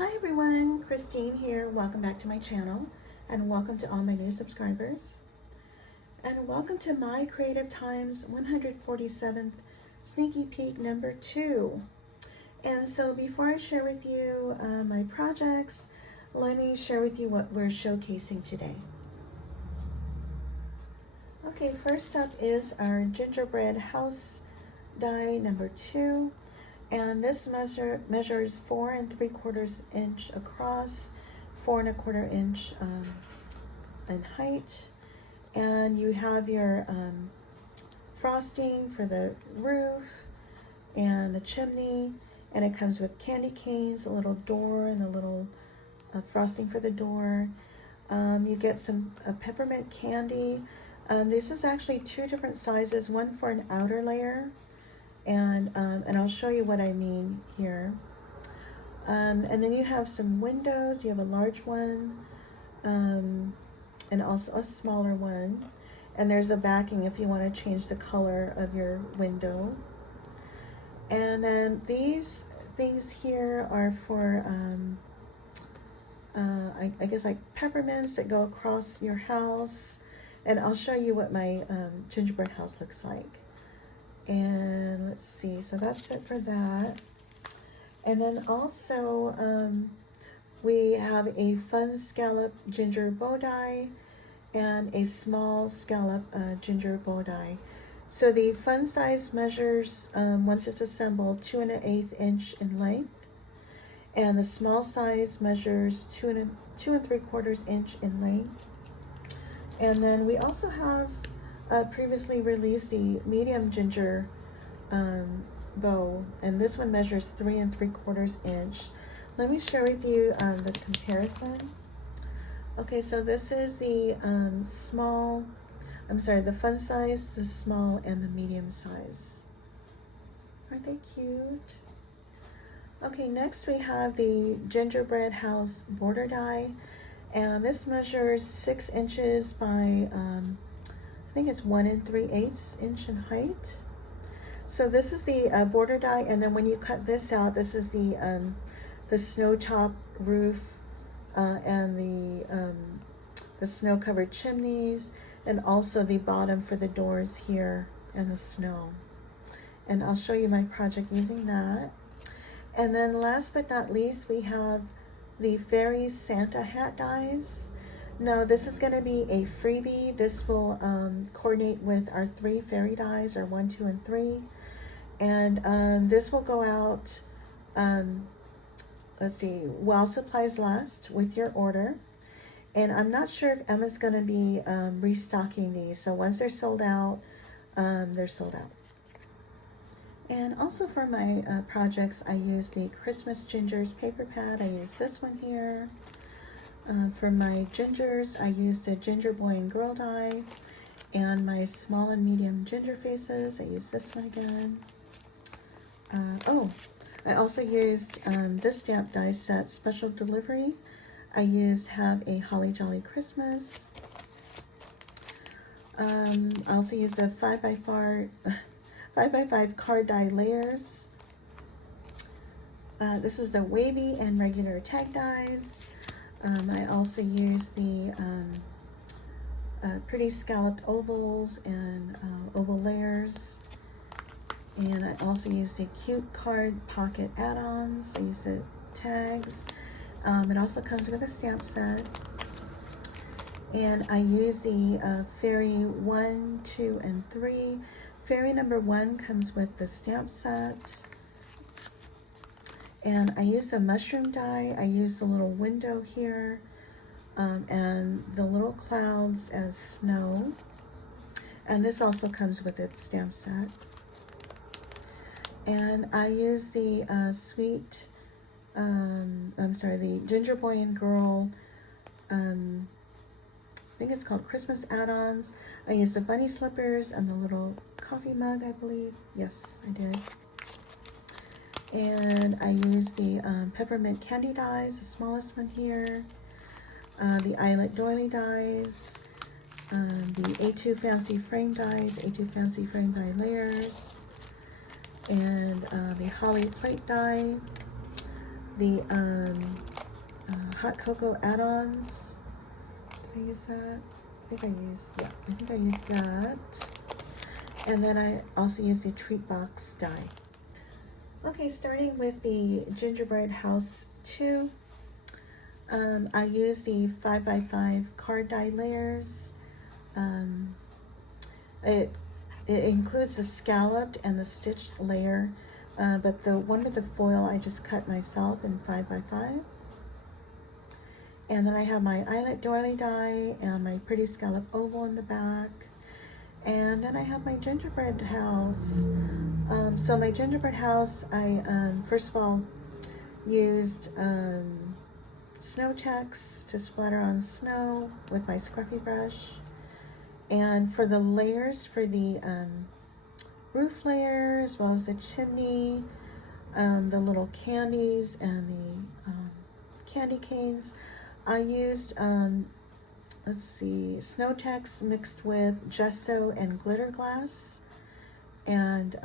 Hi everyone, Christine here. Welcome back to my channel and welcome to all my new subscribers. And welcome to My Creative Time's 147th Sneaky Peek number 2. And so before I share with you my projects, let me share with you what we're showcasing today. Okay, first up is our Gingerbread House die number 2. And this measures 4 3/4 inch across, 4 1/4 inch in height. And you have your frosting for the roof and the chimney. And it comes with candy canes, a little door, and a little frosting for the door. You get some peppermint candy. This is actually 2 different sizes, one for an outer layer. And I'll show you what I mean here. And then you have some windows. You have a large one and also a smaller one. And there's a backing if you want to change the color of your window. And then these things here are for, I guess like peppermints that go across your house. And I'll show you what my gingerbread house looks like. And let's see, so that's it for that. And then also we have a fun scallop ginger bow die and a small scallop ginger bow die. So the fun size measures, once it's assembled, 2 1/8 inch in length, and the small size measures 2 3/4 inch in length. And then we also have previously released the medium ginger bow, and this one measures 3 3/4 inch. Let me share with you the comparison. Okay, so this is the the fun size, the small, and the medium size. Aren't they cute? Okay, next we have the Gingerbread House border die, and this measures 6 inches by I think it's 1 3/8 inch in height. So this is the border die, and then when you cut this out, this is the snow top roof and the snow covered chimneys, and also the bottom for the doors here and the snow. And I'll show you my project using that. And then last but not least, we have the fairy Santa hat dies. No, this is going to be a freebie. This will coordinate with our 3 fairy dies, or 1, 2, and 3. And this will go out, let's see, while supplies last with your order. And I'm not sure if Emma's going to be restocking these. So once they're sold out, they're sold out. And also for my projects, I use the Christmas Gingers paper pad. I use this one here. For my gingers, I used a ginger boy and girl die, and my small and medium ginger faces, I used this one again. I also used this stamp die set, special delivery. I used Have a Holly Jolly Christmas. I also used the 5x5 card die layers. This is the wavy and regular tag dies. I also use the pretty scalloped ovals and oval layers. And I also use the cute card pocket add-ons. I use the tags. It also comes with a stamp set. And I use the fairy 1, 2, and 3. Fairy number 1 comes with the stamp set. And I used a mushroom die. I used the little window here and the little clouds as snow. And this also comes with its stamp set. And I used the the Ginger Boy and Girl, I think it's called Christmas add-ons. I used the bunny slippers and the little coffee mug, I believe. Yes, I did. And I used the peppermint candy dies, the smallest one here, the eyelet doily dies, the A2 fancy frame dies, A2 fancy frame die layers, and the holly plate die, the hot cocoa add-ons. Did I use that? I think I used that. And then I also used the treat box die. Okay, starting with the Gingerbread House 2. I used the 5x5 card die layers. It includes the scalloped and the stitched layer, but the one with the foil I just cut myself in 5x5. And then I have my eyelet doily die and my pretty scallop oval in the back. And then I have my gingerbread house. So my gingerbread house, I first of all used snow checks to splatter on snow with my scruffy brush. And for the layers, for the roof layer as well as the chimney, the little candies and the candy canes, I used let's see, snow tex mixed with gesso and glitter glass, and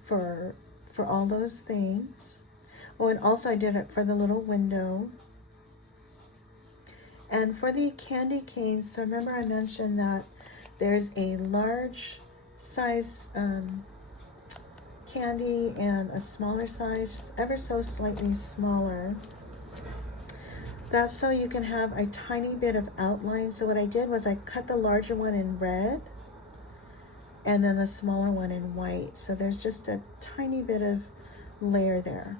for all those things. Oh, and also I did it for the little window. And for the candy canes, so remember I mentioned that there's a large size candy and a smaller size, just ever so slightly smaller. That's so you can have a tiny bit of outline. So what I did was I cut the larger one in red and then the smaller one in white. So there's just a tiny bit of layer there.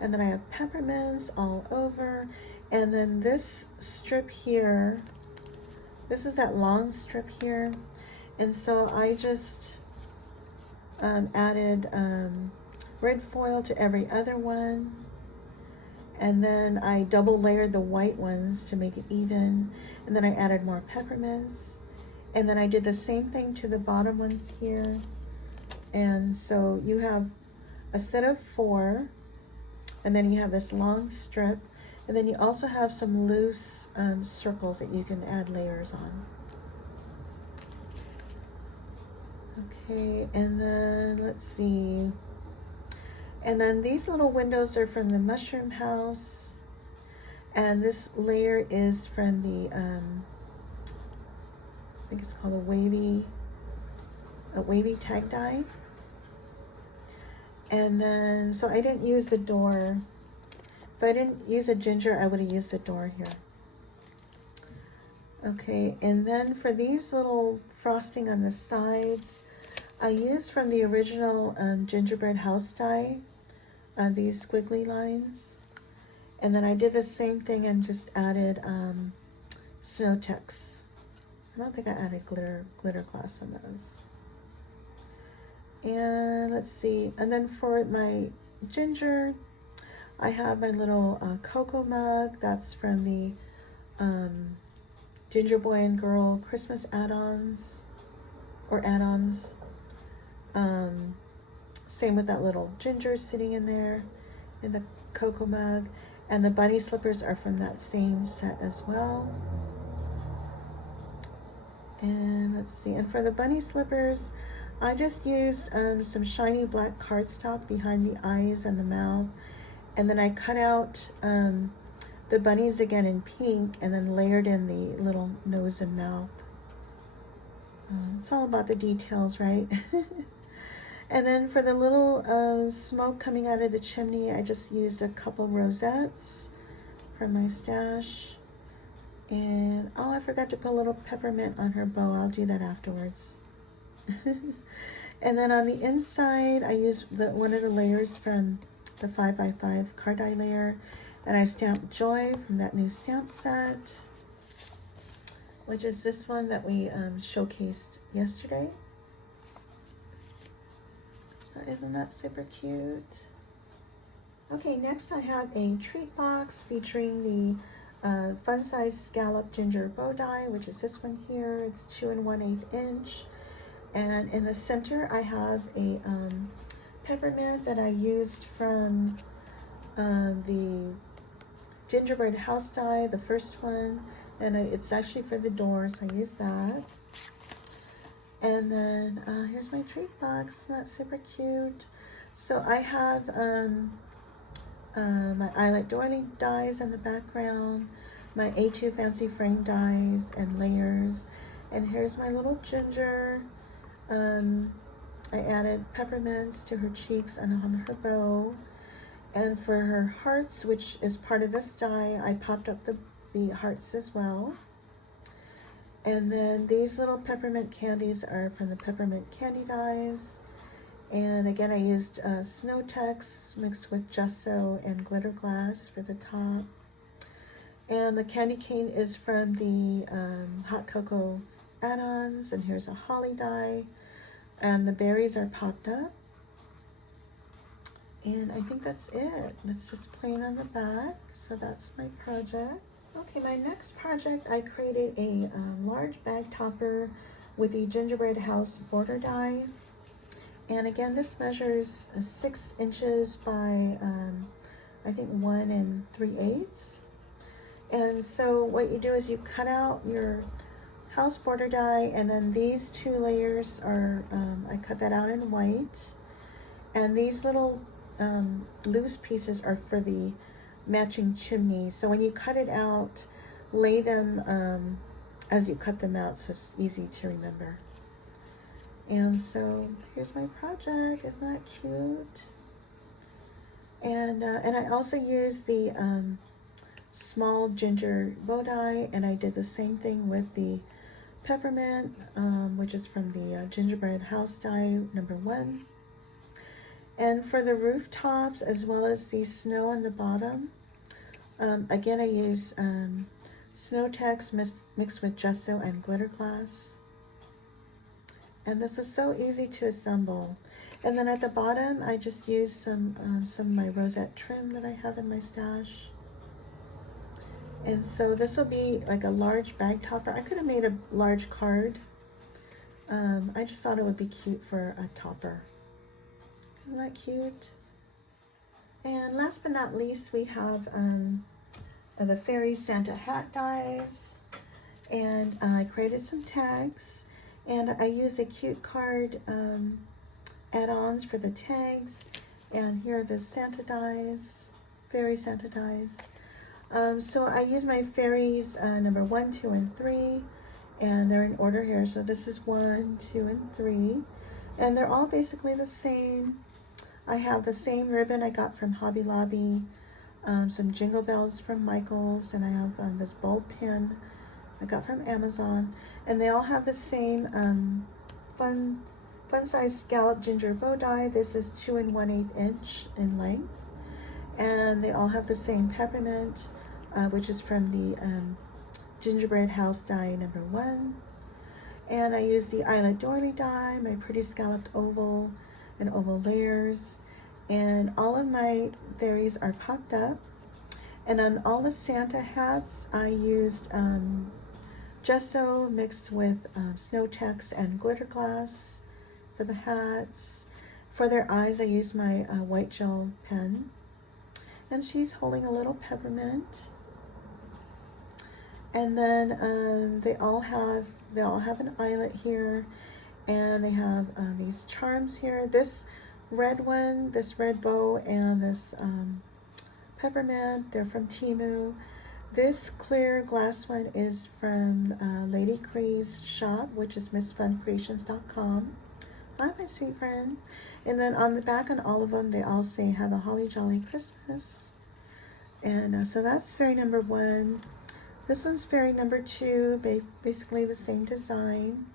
And then I have peppermints all over. And then this strip here, this is that long strip here. And so I just added red foil to every other one. And then I double layered the white ones to make it even. And then I added more peppermints. And then I did the same thing to the bottom ones here. And so you have a set of 4. And then you have this long strip. And then you also have some loose circles that you can add layers on. Okay, and then let's see. And then these little windows are from the mushroom house. And this layer is from the, I think it's called a wavy tag die. And then, so I didn't use the door. If I didn't use a ginger, I would have used the door here. Okay, and then for these little frosting on the sides, I used from the original gingerbread house die, these squiggly lines. And then I did the same thing and just added snow tex. I don't think I added glitter glass on those. And let's see, and then for my ginger, I have my little cocoa mug. That's from the Ginger Boy and Girl Christmas add-ons, or add-ons. Same with that little ginger sitting in there in the cocoa mug. And the bunny slippers are from that same set as well. And let's see, and for the bunny slippers, I just used some shiny black cardstock behind the eyes and the mouth. And then I cut out the bunnies again in pink and then layered in the little nose and mouth. It's all about the details, right? And then for the little smoke coming out of the chimney, I just used a couple rosettes from my stash. And oh, I forgot to put a little peppermint on her bow. I'll do that afterwards. And then on the inside, I used one of the layers from the 5x5 card die layer, and I stamped Joy from that new stamp set, which is this one that we showcased yesterday. Isn't that super cute? Okay, next I have a treat box featuring the fun size scallop ginger bow die, which is this one here. It's 2 1/8 inch. And in the center, I have a peppermint that I used from the Gingerbread House die, the first one. And it's actually for the doors. I used that. And then here's my treat box. Isn't that super cute? So I have my eyelet doily dies in the background, my A2 fancy frame dies and layers, and here's my little ginger. I added peppermints to her cheeks and on her bow, and for her hearts, which is part of this die, I popped up the hearts as well. And then these little peppermint candies are from the peppermint candy dies. And again, I used Snow Tex mixed with gesso and glitter glass for the top. And the candy cane is from the hot cocoa add-ons. And here's a holly die. And the berries are popped up. And I think that's it. It's just plain on the back. So that's my project. Okay, my next project, I created a large bag topper with the Gingerbread House border die. And again, this measures 6 inches by, I think 1 3/8. And so what you do is you cut out your house border die, and then these 2 layers are, I cut that out in white. And these little loose pieces are for the matching chimneys. So when you cut it out, lay them as you cut them out so it's easy to remember. And so here's my project. Isn't that cute? And I also used the small ginger bow die, and I did the same thing with the peppermint, which is from the Gingerbread House die #1. And for the rooftops, as well as the snow on the bottom, again, I use Snow Tex mixed with gesso and glitter glass. And this is so easy to assemble. And then at the bottom, I just used some of my rosette trim that I have in my stash. And so this will be like a large bag topper. I could have made a large card. I just thought it would be cute for a topper. Isn't that cute? And last but not least, we have the fairy Santa hat dies. And I created some tags. And I used a cute card add-ons for the tags. And here are the Santa dies, fairy Santa dies. So I used my fairies #1, 2, and 3. And they're in order here. So this is 1, 2, and 3. And they're all basically the same. I have the same ribbon I got from Hobby Lobby, some jingle bells from Michael's, and I have this bulb pin I got from Amazon. And they all have the same fun size scallop ginger bow die. This is 2 1/8 inch in length. And they all have the same peppermint, which is from the Gingerbread House die #1. And I used the eyelet doily die, my pretty scalloped oval and oval layers. And all of my fairies are popped up. And on all the Santa hats, I used gesso mixed with Snow Tex and glitter glass for the hats. For their eyes, I used my white gel pen. And she's holding a little peppermint. And then they all have an eyelet here, and they have these charms here. This red one, this red bow, and this peppermint, they're from Temu. This clear glass one is from Lady Cree's shop, which is MissFunCreations.com. Hi, my sweet friend. And then on the back on all of them, they all say, "Have a holly jolly Christmas." And so that's fairy #1. This one's fairy #2, basically the same design.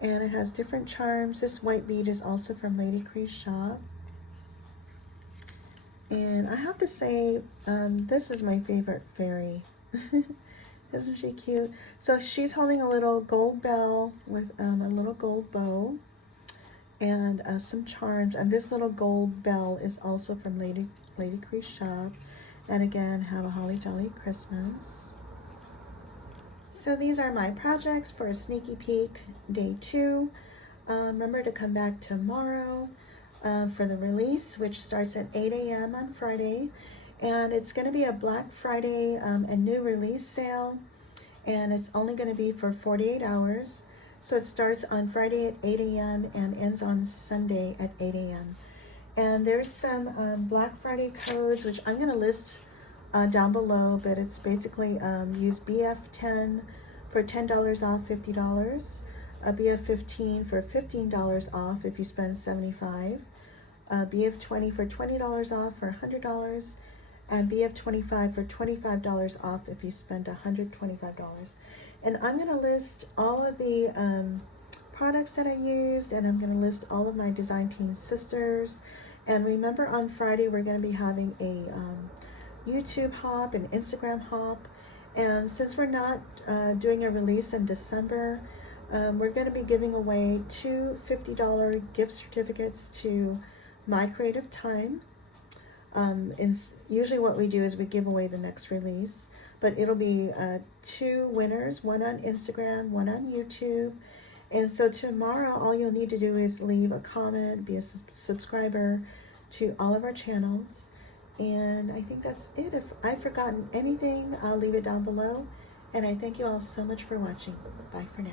And it has different charms. This white bead is also from Lady Cree's shop. And I have to say, this is my favorite fairy. Isn't she cute? So she's holding a little gold bell with a little gold bow and some charms. And this little gold bell is also from Lady Cree's shop. And again, have a holly jolly Christmas. So these are my projects for a sneaky peek day 2. Remember to come back tomorrow for the release, which starts at 8 a.m. on Friday. And it's going to be a Black Friday and new release sale. And it's only going to be for 48 hours. So it starts on Friday at 8 a.m. and ends on Sunday at 8 a.m. And there's some Black Friday codes, which I'm going to list down below, but it's basically use BF10 for $10 off $50, BF15 for $15 off if you spend $75, BF20 for $20 off for $100, and BF25 for $25 off if you spend $125. And I'm going to list all of the products that I used, and I'm going to list all of my design team sisters. And remember, on Friday we're going to be having a YouTube hop, an Instagram hop, and since we're not doing a release in December, we're going to be giving away two $50 gift certificates to My Creative Time. Usually what we do is we give away the next release, but it'll be two winners, one on Instagram, one on YouTube. And so tomorrow, all you'll need to do is leave a comment, be a subscriber to all of our channels. And I think that's it. If I've forgotten anything, I'll leave it down below. And I thank you all so much for watching. Bye for now.